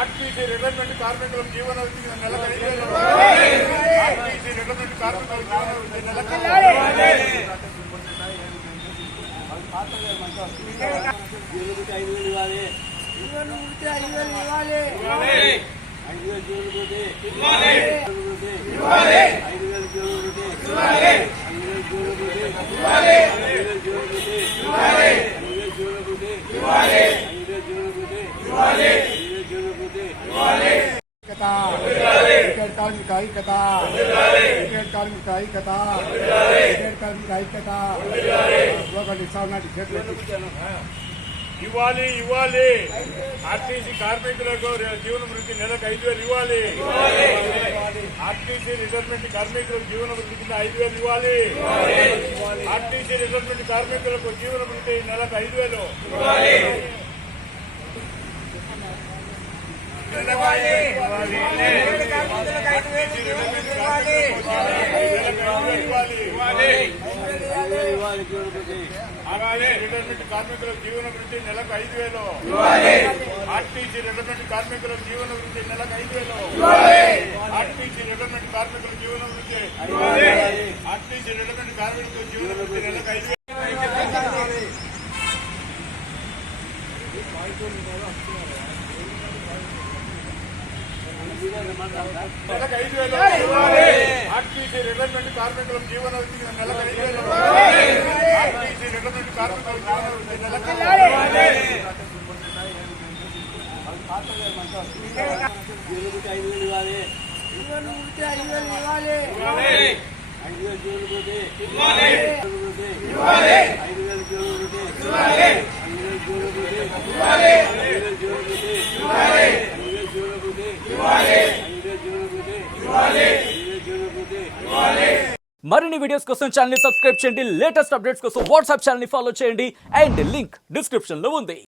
RTC retirement కార్మికుల జీవన నెలకు 5,000 ఆర్టీసీ రిటైర్మెంట్ కార్మికుల జీవన ఇవ్వాలి ఇవ్వాలి ఆర్టీసీ కార్మికులకు జీవన వృత్తి నెలకు 5,000 ఇవ్వాలి. ఆర్టీసీ రిటైర్మెంట్ కార్మికులకు జీవన వృత్తి కింద 5,000 ఇవ్వాలి. ఆర్టీసీ రిటైర్మెంట్ కార్మికులకు జీవన వృత్తి నెలకు 5,000 రిటైర్మెంట్ కార్మికుల జీవన వృత్తి నెలకు 5,000 ఆర్టీసీ రిటైర్మెంట్ కార్మికుల జీవన వృత్తి నెలకు 5,000 ఆర్టీసీ రిటైర్మెంట్ కార్మికుల జీవన వృత్తి ఆర్టీసీ రిటైర్మెంట్ కార్మికుల జీవన వృత్తి నెలకు 5,000 ఆర్టీసీ రిటైర్మెంట్ కార్మికుల జీవన వృత్తి నెలకు 5,000 ఆర్టీసీ రిటైర్మెంట్ కార్మికుల జీవన వృత్తి నెలకు 5,000 మరిన్ని వీడియోస్ కోసం ఛానల్ ని సబ్స్క్రైబ్ చేయండి. లేటెస్ట్ అప్డేట్స్ కోసం వాట్సాప్ ఛానల్ ని ఫాలో చేయండి. అండ్ లింక్ డిస్క్రిప్షన్ లో ఉంది.